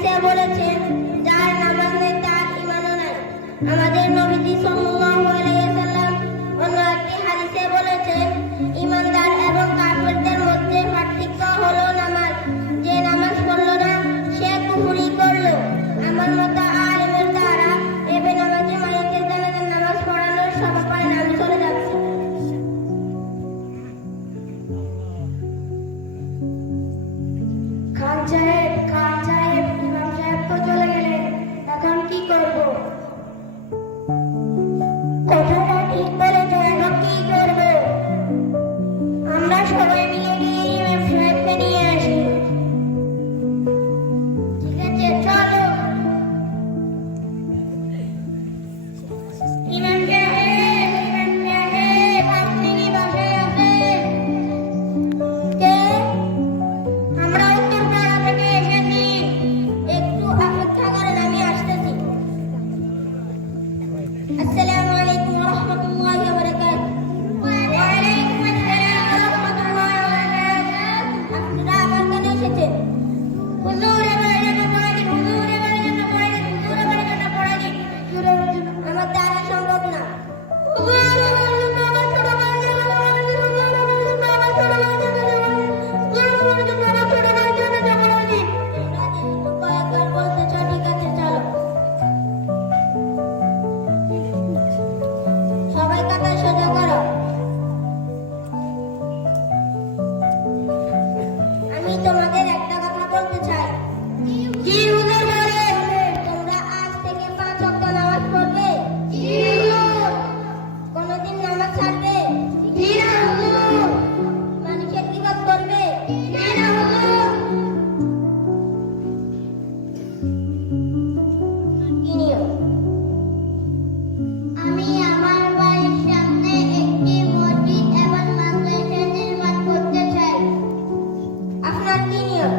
হাদিসে বলেছেন, যার নামাজ নেই তার ঈমানও নাই। আমাদের নবীজি সাল্লাল্লাহু আলাইহি ওয়াসাল্লাম অন্য একটি হাদিসে বলেছেন, ঈমানদার এবং কাফেরদের মধ্যে পার্থক্য হলো নামাজ। যে নামাজ পড়লো না সে কুফরি করলো। আমার মতো আলেমের দ্বারা এ বেনামাজি মাইকের জানাজার নামাজ পড়ানোর সভা পায় না। আমি চলে যাচ্ছি। খান সাহেব, ইমাম সাহেব তো চলে গেলেন, এখন কি করব? কথাটা ঠিক বলেছ, এখন কি করবো? আমরা সবাই মিলে গিয়ে ইমাম সাহেবকে নিয়ে আসি। ঠিক আছে, চলো। ইমাম সাহেব, আপনি কি বাসায় আছেন? কে? আমরা উত্তরপাড়া থেকে এসেছি। একটু অপেক্ষা করেন, আমি আসতেছি। আসসালামু আলাইকুম ওয়া রাহমাতুল্লাহি ওয়া বারাকাতুহু। ওয়া আলাইকুম আসসালাম ওয়া রাহমাতুল্লাহি ওয়া বারাকাতুহু। আপনারা আমার কেন এসেছেন? হুজুর আমার জন্য পড়া দিন, হুজুর আমার জন্য পড়া দিন, হুজুর আমার জন্য পড়া দিন। হুজুর আমার জন্য আমার দ্বারা সম্ভব না। হুজুর আমার জন্য, আমার ছোট ভাইয়ের জন্য পড়া দিন, হুজুর আমার জন্য, আমার ছোট ভাইয়ের জন্য পড়া দিন, হুজুর আমার জন্য, আমার ছোট ভাইয়ের জন্য পড়া দিন। তোমরা যেহেতু কয়েকবার বলতেছ, ঠিক আছে, চলো। সবাই কাতার সোজা করো। আমি তোমাদের একটা কথা বলতে চাই। জি হুজুর, বলেন। তোমরা আজ থেকে 5 ওয়াক্ত নামাজ পড়বে? জি হুজুর। কোনদিন নামাজ ছাড়বে? জি না হুজুর। মানুষের গীবত করবে? জি না হুজুর। কি নিয়ম? আমি আমার বাড়ির সামনে একটি মসজিদ এবং মাদ্রাসা নির্মাণ করতে চাই। আপনার কি নিয়ম?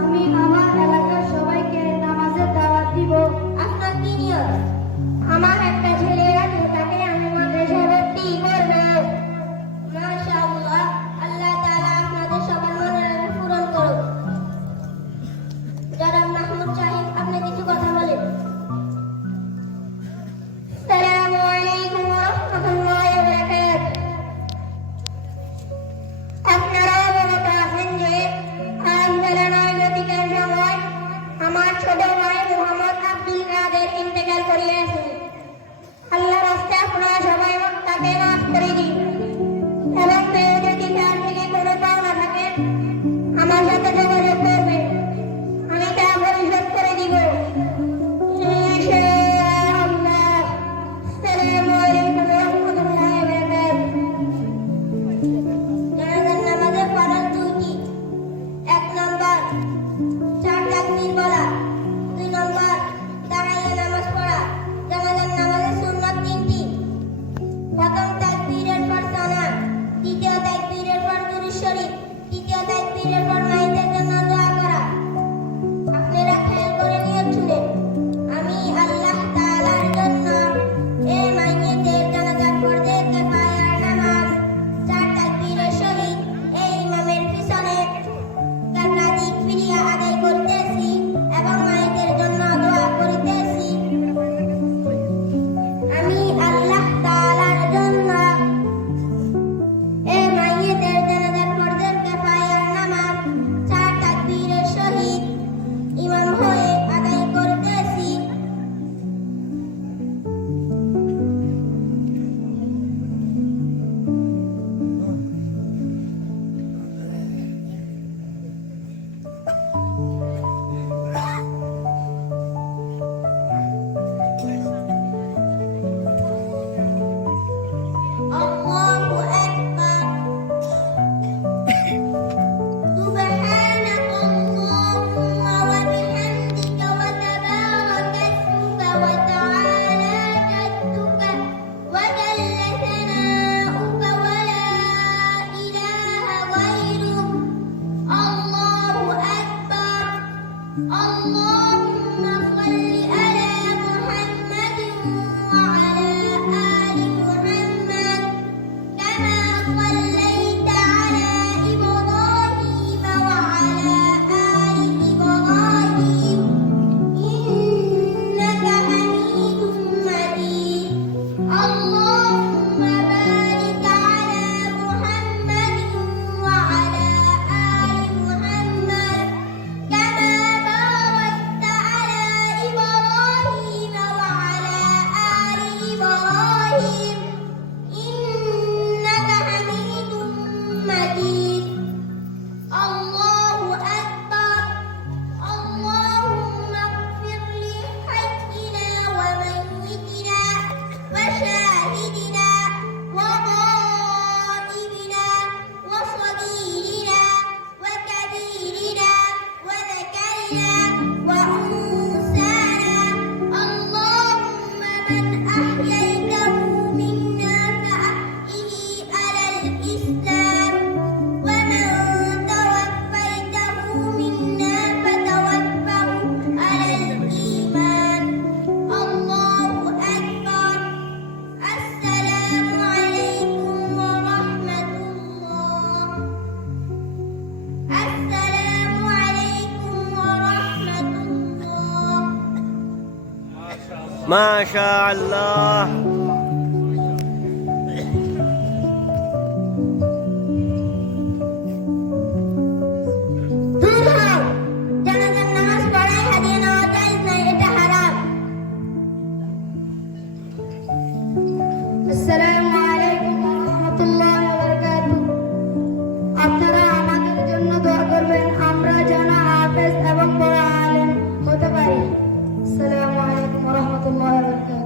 আমি আমার এলাকার সবাইকে নামাজের দাওয়াত দিব। আপনার কি নিয়ম? আমার একটা ছেলে আছে, তাকে আমি মাদ্রাসায় ভর্তি করব। মাশাআল্লাহ, আল্লাহ তাআলা আপনাদের সবার মনের আশা পূরণ করুন। জনাব মাহমুদ সাহেব, আপনি কিছু কথা বলেন। আসসালামু আলাইকুম ওয়া রাহমাতুল্লাহি ওয়া বারাকাতুহু। আপনারা অবগত আছেন যে আন্দোলনের গতিকার সময় আমার ছোট ভাই মোহাম্মদ আব্দুল কাদের ইন্তেকাল করিয়াছেন। আল্লাহর রাস্তায় আপনারা সবাই তাকে মাফ করে দিন এবং কেউ যদি তার থেকে কোনো পাওনা থাকে আমার সাথে যোগাযোগ করবে, আমি তা পরিশোধ করে দিব ইনশাআল্লাহ। আসসালামু আলাইকুম ওয়া রাহমাতুল্লাহি ওয়া বারাকাতুহু। জানাজার নামাজের ফরজ 2টি। 1 নম্বর 4 তাকবীর বলা, 2 নম্বর দাঁড়াইয়া নামাজ পড়া। জানাজার নামাজের সুন্নাত 3টি। প্রথম তাকবীরের পর সালাম, দ্বিতীয় তাকবীরের পর দুরূদ শরীফ, তৃতীয় তাকবীরের পর মাইতের জন্য দোয়া করা। আপনারা খেয়াল করে নিয়ত শুনেন। আমি আল্লাহ তাআলার জন্য এই মাইয়েতের জানাজার ফরজে কিফায়ার নামাজ 4 তাকবীরের সহিত এই ইমামের পিছনে কিবলা দিক ফিরিয়ে আদায় করতেছি এবং মাইতের জন্য দোয়া করিতেছি। আমি আল্লাহ তাআলার জন্য এই মাইয়েতের জানাজার ফরজের কিফায়ার নামাজ 4 তাকবীরের সহিত ইমাম হয়ে আদায় করতেছি। আল্লাহু আকবার। সুবহানাল্লাহুম্মা ওয়া বিহামদিকা ওয়া তাবারাকা ইসমুকা ওয়া তাআলা জাদ্দুকা ওয়া জাল্লা সানাউকা ওয়া লা ইলাহা গায়রুক। আল্লাহু আকবার। اللهم صل على محمد وعلى آل محمد كما صليت على إبراهيم وعلى آل إبراهيم ليلا وأنسانا اللهم من أحييته منا فأحيه على الإسلام ومن توفيته منا فتوفه على الإيمان الله أكبر السلام عليكم ورحمة الله السلام عليكم ورحمة الله ما شاء الله দূর হও জানাজার নামাজ পড়ায় হাদিয়া নেওয়া জায়েজ নয় এটা হারাম আসসালামু আলাইকুম ওয়া রাহমাতুল্লাহি ওয়া বারাকাতুহু। আপনারা আমাদের জন্য দোয়া করবেন আমরা যেন হাফেজ এবং বড় আলেম হতে পারি। আসসালামু আলাইকুম ওয়া রাহমাতুল্লাহি ওয়া বারাকাতুহু।